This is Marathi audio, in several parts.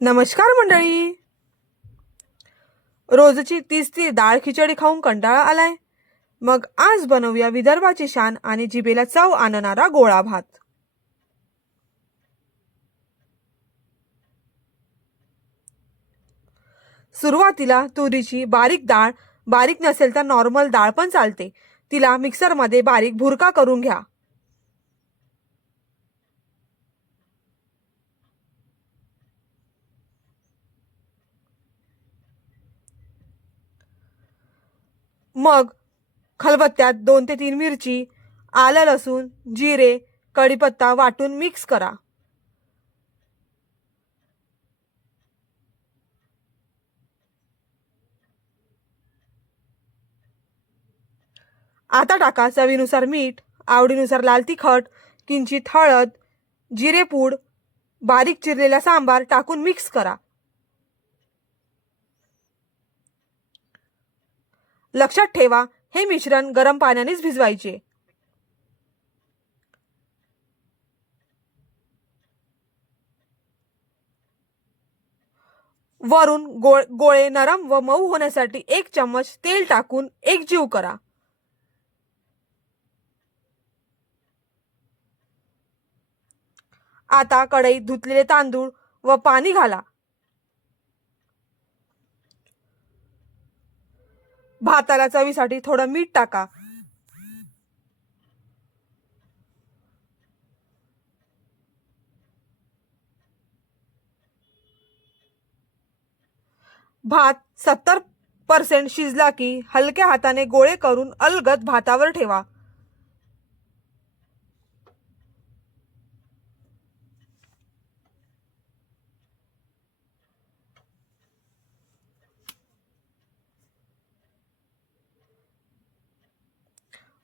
नमस्कार मंडळी. रोजची तीच ती डाळ खिचडी खाऊन कंटाळा आलाय. मग आज बनवूया विदर्भाची शान आणि जिभेला चव आणणारा गोळा भात. सुरुवातीला तुरीची बारीक डाळ, बारीक नसेल तर नॉर्मल डाळ पण चालते, तिला मिक्सरमध्ये बारीक भुरका करून घ्या. मग खलबत्त्यात 2 ते 3 मिरची, आलं लसूण, जिरे, कढीपत्ता वाटून मिक्स करा. आता टाका चवीनुसार मीठ, आवडीनुसार लाल तिखट, किंचित हळद, जिरेपूड, बारीक चिरलेला सांबार टाकून मिक्स करा. लक्षात ठेवा, हे मिश्रण गरम पाण्यानेच भिजवायचे. वरून गोळे नरम व मऊ होण्यासाठी 1 चम्मच तेल टाकून एकजीव करा. आता कढईत धुतलेले तांदूळ व पाणी घाला. भाताला चवीसाठी थोडं मीठ टाका. भात 70% शिजला की हलक्या हाताने गोळे करून अलगद भातावर ठेवा.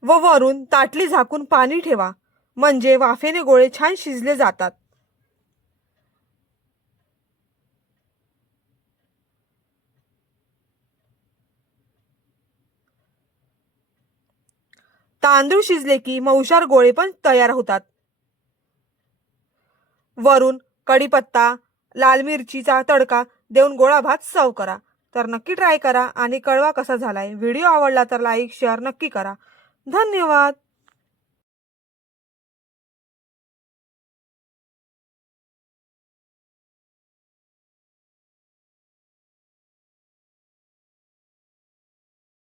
व वरून ताटली झाकून पाणी ठेवा, म्हणजे वाफेने गोळे छान शिजले जातात. तांदूळ शिजले की मऊशार गोळे पण तयार होतात. वरून कढीपत्ता, लाल मिरचीचा तडका देऊन गोळा भात सर्व करा. तर नक्की ट्राय करा आणि कळवा कसा झालाय. व्हिडिओ आवडला तर लाईक शेअर नक्की करा. धन्यवाद.